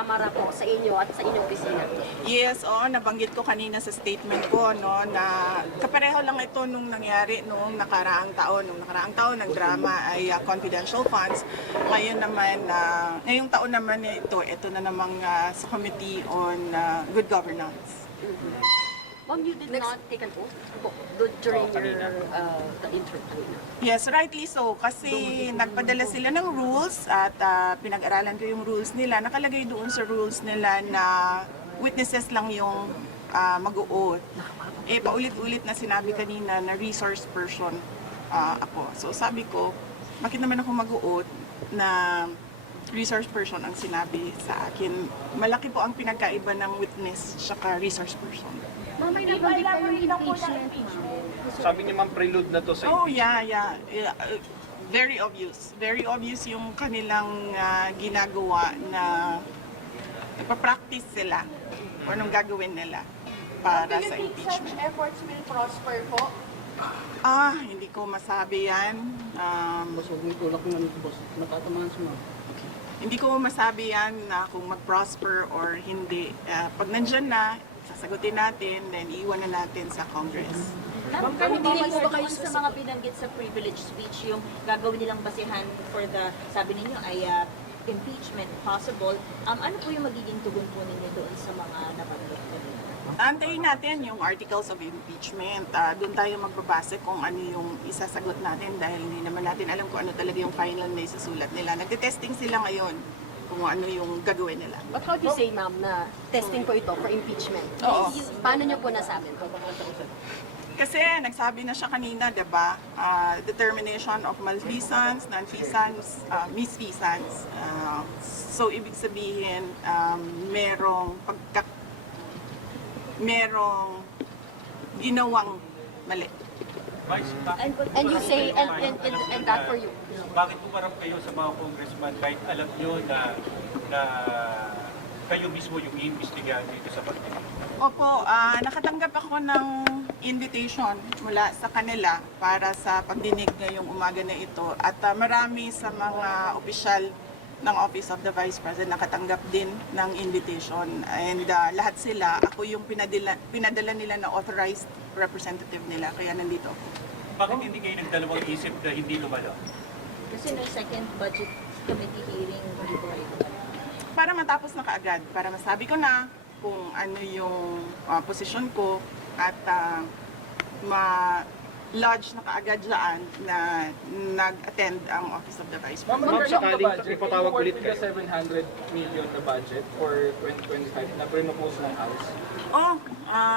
Kamara po sa inyo at sa inyong opisina? Yes, nabanggit ko kanina sa statement ko no na kapareho lang ito nung nangyari nung nakaraang taon. Nung nakaraang taon ng drama ay confidential funds. Ngayon naman ngayong taon naman ito na namang sa Committee on Good Governance. Ma'am, you did not take an oath during your intro kanina. Yes, rightly so. Kasi nagpadala sila ng rules at pinag-aralan ko yung rules nila. Nakalagay doon sa rules nila na witnesses lang yung mag-o-oath. Paulit-ulit na sinabi kanina na resource person ako. So sabi ko, bakit naman ako mag-o-oath na resource person ang sinabi sa akin? Malaki po ang pinagkaiba ng witness saka resource person. Ma'am, may nabanggit kayong impeachment, ma'am. Sabi niya ma'am, prelude na to sa Oh, yeah. Very obvious. Very obvious yung kanilang ginagawa na nagpa-practice sila o anong gagawin nila para sa impeachment. Such efforts will prosper po? Hindi ko masabi yan. Hindi ko masabi yan na kung mag-prosper or hindi. Pag nandyan na, sasagutin natin, then iiwan na natin sa Congress. Ma'am, hindi po ba kayo sa mga binanggit sa privilege speech yung gagawin nilang basihan for the, sabi ninyo ay impeachment possible, ano po yung magiging tugon po ninyo doon sa mga nabanggit kanina? Antayin natin yung articles of impeachment. Doon tayo magbabase kung ano yung isasagot natin dahil hindi naman natin alam kung ano talaga yung final na isasulat nila. Nagte-testing sila ngayon kung ano yung gagawin nila. But how do you say, ma'am, na testing po ito for impeachment? Oo. Paano niyo po nasabi ito? Kasi nagsabi na siya kanina, diba? Determination of malfeasance, nonfeasance, misfeasance. So, ibig sabihin, merong ginawang mali. Vice, And you say, and that for you? bakit pumarap kayo sa mga congressman kahit alam nyo na kayo mismo yung iimbestigahan dito sa pagdinig? Opo, nakatanggap ako ng invitation mula sa kanila para sa pagdinig ngayong umaga na ito. At marami sa mga opisyal ng Office of the Vice President nakatanggap din ng invitation. And lahat sila, ako yung pinadala nila na authorized representative nila. Kaya nandito ako. Bakit hindi kayo nagdalawang isip na hindi lumalo? Kasi no second budget committee hearing, hindi po kayo. Para matapos na kaagad, para masabi ko na kung ano yung posisyon ko at ma-lodge na kaagad dyan na nag-attend ang Office of the Vice President. Ma'am, sakaling ipatawag ulit kayo. kayo. 700 million na budget for 2025 na pre-propose ng House.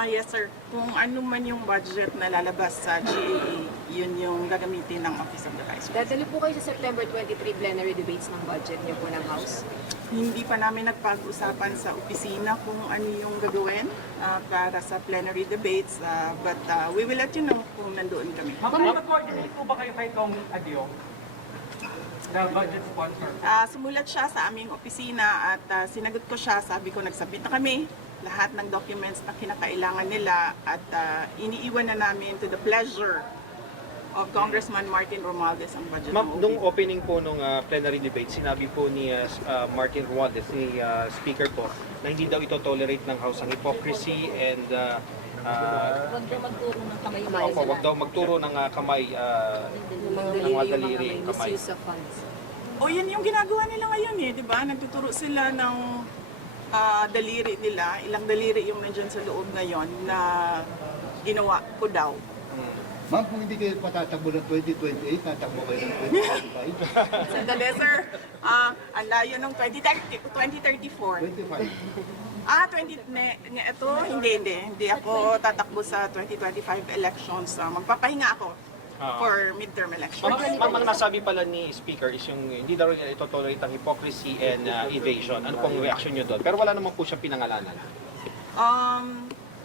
Yes sir. Kung ano man yung budget na lalabas sa GAA, yun yung gagamitin ng Office of the Vice President. Dadali po kayo sa September 23 plenary debates ng budget niyo po ng House? Hindi pa namin nagpag-usapan sa opisina kung ano yung gagawin para sa plenary debates, but we will let you know kung nandoon kami. Mag-coordinate po ba kayo kay Kong Adio? Na budget sponsor? Sumulat siya sa aming opisina at sinagot ko siya, sabi ko nagsubmit na kami lahat ng documents na kinakailangan nila at iniiwan na namin to the pleasure of Congressman Martin Romualdez ang budget. Ma'am, nung opening po nung plenary debate, sinabi po ni Martin Romualdez, ni Speaker po, na hindi daw ito tolerate ng House ang hypocrisy and Huwag daw magturo ng kamay yung mga wag daw magturo ng kamay, Mga mga daliri daliri, yung mga kamay. misuse of funds. O yan yung ginagawa nila ngayon di ba? Nagtuturo sila ng daliri nila, ilang daliri yung nandyan sa loob ngayon na ginawa ko daw. Ma'am, kung hindi kayo patatakbo ng 2028, tatakbo kayo ng 2025. Sandali sir, ang layo ng 2034. 25. Hindi ako tatakbo sa 2025 elections. Magpapahinga ako for midterm elections. Ma'am, ang nasabi pala ni Speaker is yung hindi daw rin ito tolerate ang hypocrisy and evasion. Ano pong reaction nyo doon? Pero wala naman po siyang pinangalanan.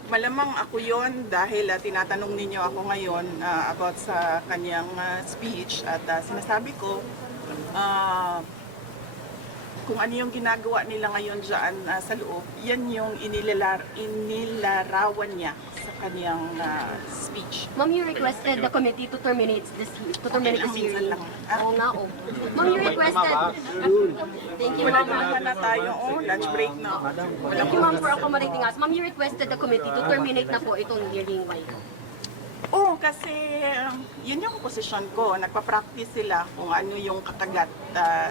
Malamang ako yon dahil tinatanong ninyo ako ngayon about sa kanyang speech at sinasabi ko kung ano yung ginagawa nila ngayon dyan sa loob, yan yung inilarawan niya sa kanyang speech. Ma'am, you requested the committee to terminate this minsan hearing. lang. Oo nga, oh. Ma'am, you requested. Thank you, Wala ma'am. naman na tayo, lunch break na. Thank you, ma'am, for accommodating us. Ma'am, you requested the committee to terminate na po itong hearing. Why? Oo, kasi yun yung posisyon ko. Nagpa-practice sila kung ano yung kakagat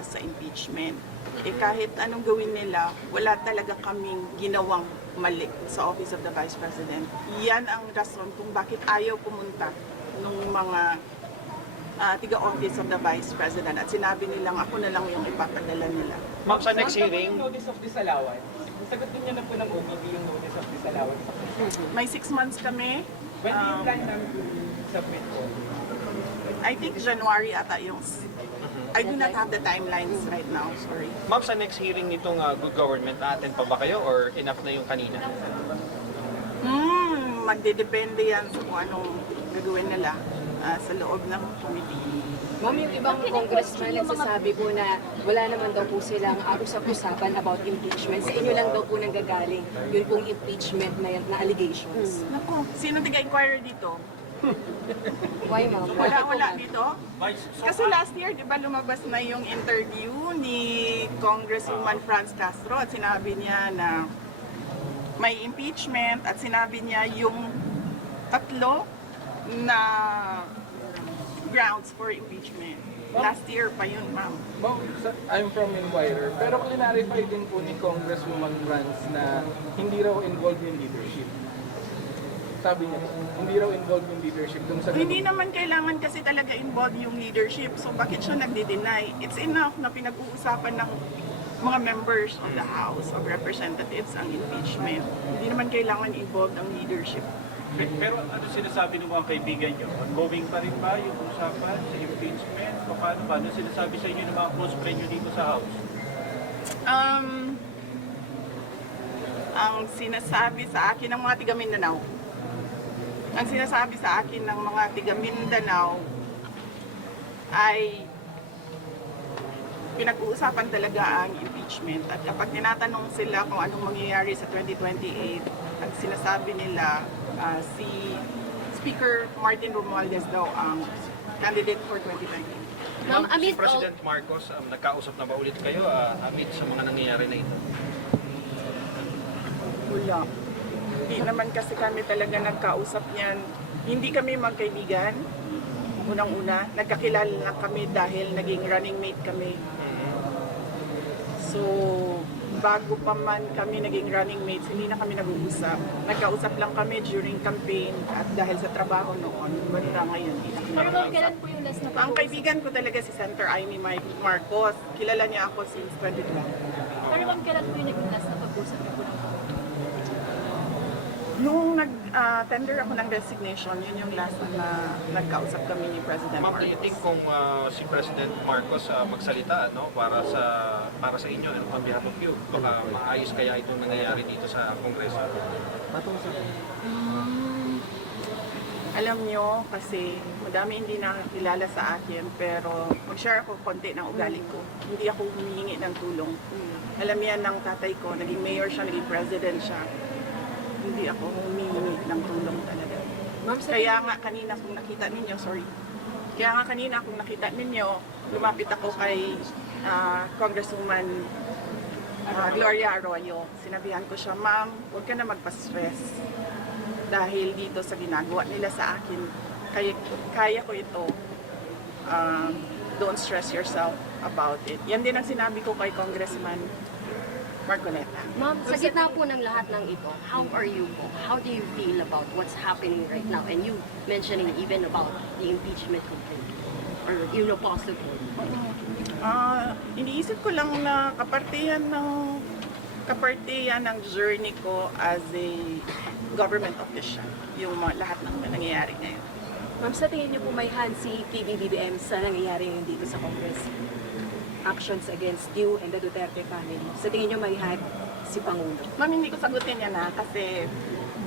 sa impeachment. Kahit anong gawin nila, wala talaga kaming ginawang mali sa Office of the Vice President. Yan ang rason kung bakit ayaw pumunta ng mga tiga-Office of the Vice President. At sinabi nilang ako na lang yung ipapadala nila. Ma'am, sa next hearing, Yung notice of disallowance, sagot din niyo na po ng OBP yung notice of disallowance. May 6 months kami. When do you plan namin to submit po? I think January ata yung... I do not have the timelines right now, sorry. ma'am, sa next hearing nitong good government, na-attend pa ba kayo or enough na yung kanina? Magdedepende yan sa kung anong gagawin nila sa loob ng committee. Ma'am, yung ibang congressman nagsasabi po na wala naman daw po silang usap-usapan about impeachment. Sa inyo lang daw po nanggagaling yun pong impeachment na allegations. Naku, sino taga-inquirer dito? Why, ma'am? Wala dito? Vice, so, Kasi last year, di ba, lumabas na yung interview ni Congresswoman Franz Castro at sinabi niya na may impeachment at sinabi niya yung 3 na grounds for impeachment. Last year pa yun, ma'am. Ma'am, I'm from Inquirer, pero clarify din po ni Congresswoman Franz na hindi raw involved yung leadership. Sabi niya, hindi raw involved yung leadership dun sa... Hindi naman kailangan kasi talaga involved yung leadership. So bakit siya nagdi-deny? It's enough na pinag-uusapan ng mga members of the House of Representatives ang impeachment. Hindi naman kailangan involved ang leadership. pero ano sinasabi ng mga kaibigan nyo? Ongoing pa rin ba yung usapan sa impeachment? O paano ba? Ano sinasabi sa inyo ng mga close friend nyo dito sa House? Ang sinasabi sa akin ng mga tiga Mindanao, ang sinasabi sa akin ng mga tiga Mindanao ay pinag-uusapan talaga ang impeachment. At kapag tinatanong sila kung anong mangyayari sa 2028, ang sinasabi nila si Speaker Martin Romualdez daw ang candidate for 2028. Ma'am, Si amid all... President Marcos, nagkausap na ba ulit kayo amid sa mga nangyayari na ito? Wala. Hindi naman kasi kami talaga nagkausap niyan. Hindi kami magkaibigan. Unang-una, nagkakilala lang kami dahil naging running mate kami. So, bago pa man kami naging running mates, hindi na kami nag-uusap. Nagkausap lang kami during campaign at dahil sa trabaho noon, banda ngayon, hindi na kami nag-uusap. po yung last na Ang kaibigan ko talaga si Senator Amy Marcos. Kilala niya ako since 2012. Pero ma'am, kailan po yung naging last na pag-usap niyo po ng Nung nag-tender ako ng resignation, yun yung last na nagkausap kami ni President Ma'am, do you Marcos. think kung si President Marcos magsalita para sa inyo and on behalf of you, baka maayos kaya itong nangyayari dito sa Kongreso? Alam nyo, kasi madami hindi nakakilala sa akin, pero mag-share ako konti ng ugali ko. Hindi ako humihingi ng tulong. Alam yan ng tatay ko, naging mayor siya, naging president siya. Hindi ako humihingi ng tulong talaga. Kaya nga kanina kung nakita ninyo, kung nakita ninyo, lumapit ako kay Congresswoman Gloria Arroyo. Sinabihan ko siya, ma'am, huwag ka na magpa-stress. Dahil dito sa ginagawa nila sa akin, kaya ko ito. Don't stress yourself about it. Yan din ang sinabi ko kay Congressman Marcoleta. Ma'am, sa gitna po ng lahat ng ito, how are you po? How do you feel about what's happening right now? And you mentioning even about the impeachment complaint or possible. Iniisip ko lang na kapartihan ng journey ko as a government official, yung lahat ng nangyayari ngayon. Ma'am, sa tingin niyo po may hand si PBBM sa nangyayari ngayon dito sa Congress? Actions against you and the Duterte family. Sa tingin niyo may hand si Pangulo? Ma'am, hindi ko sagutin yan kasi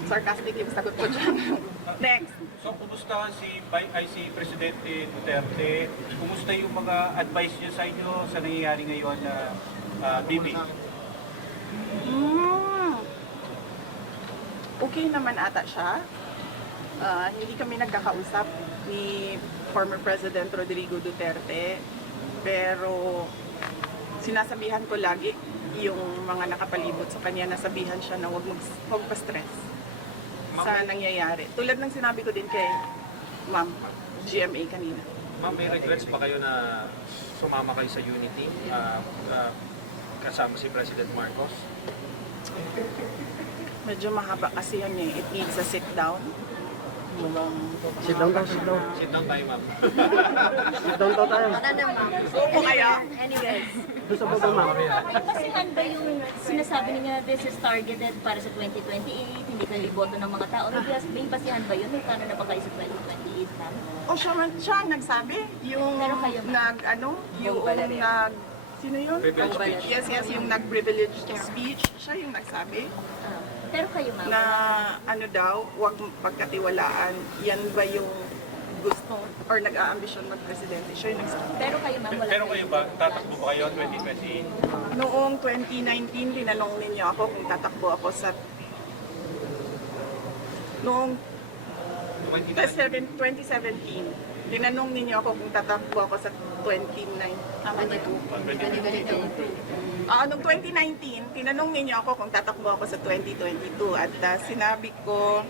sarcastic yung sagot ko dyan. Next. So, kumusta si Presidente Duterte? Kumusta yung mga advice niyo sa inyo sa nangyayari ngayon na Bibi? Okay naman ata siya. Hindi kami nagkakausap ni former President Rodrigo Duterte. Pero sinasabihan ko lagi yung mga nakapalibot sa kanya, nasabihan siya na huwag pa-stress sa nangyayari. Tulad ng sinabi ko din kay Ma'am GMA kanina. Ma'am, may regrets pa kayo na sumama kayo sa Unity kasama si President Marcos? Medyo mahaba kasi yan eh. It needs a sit down. Sit down tayo, ma'am. Wala na, ma'am. Upo kayo. Anyways. May basihan ba yung sinasabi niya this is targeted para sa 2028, hindi kayo iboto ng mga tao? May basihan ba yun? May plano na ba kayo sa 2028, ma'am? O siya ang nagsabi. Yung Pero kayo, ma'am. sino yun? Privilege speech. Yes, yung nag-privileged speech. Siya yung nagsabi Pero kayo, ma'am? na huwag pagkatiwalaan. Yan ba yung gusto or nag-aambisyon mag-presidente? Siya yung nagsabi. Pero kayo, ma'am, wala Pero kayo ba, tatakbo ba kayo 2028? Noong 2019, tinanong ninyo ako kung tatakbo ako sa... Noong 2017, tinanong ninyo ako kung tatakbo ako sa 2019. Noong 2019, tinanong ninyo ako kung tatakbo ako sa 2022 at sinabi ko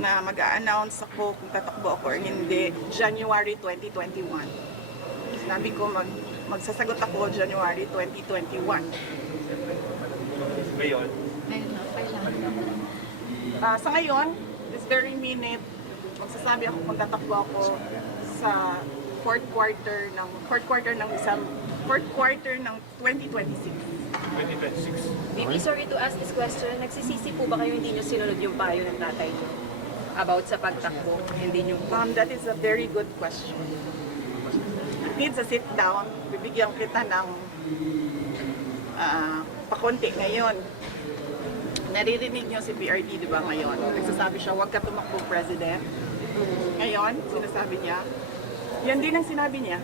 na mag-a-announce ako kung tatakbo ako or hindi January 2021. Sinabi ko magsasagot ako January 2021. Ngayon? Sa ngayon, this very minute, magsasabi ako kung tatakbo ako sa fourth quarter ng 2026. 2026. Bibi, sorry to ask this question. Nagsisisi po ba kayo hindi nyo sinunod yung payo ng tatay nyo about sa pagtakbo? Hindi nyo That is a very good question. It needs a sit down. Bibigyan kita ng pakonti ngayon. Naririnig niyo si PRD, di ba, ngayon? Nagsasabi siya, huwag ka tumakbo president. Ngayon, sinasabi niya, yan din ang sinabi niya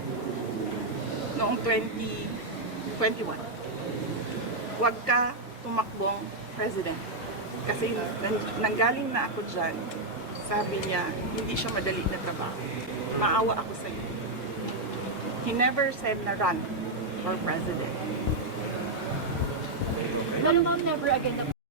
noong 2021. Huwag ka tumakbong president. Kasi nanggaling na ako dyan, sabi niya, hindi siya madali na trabaho. Maawa ako sa iyo. He never said na run for president. Pero ma'am, never again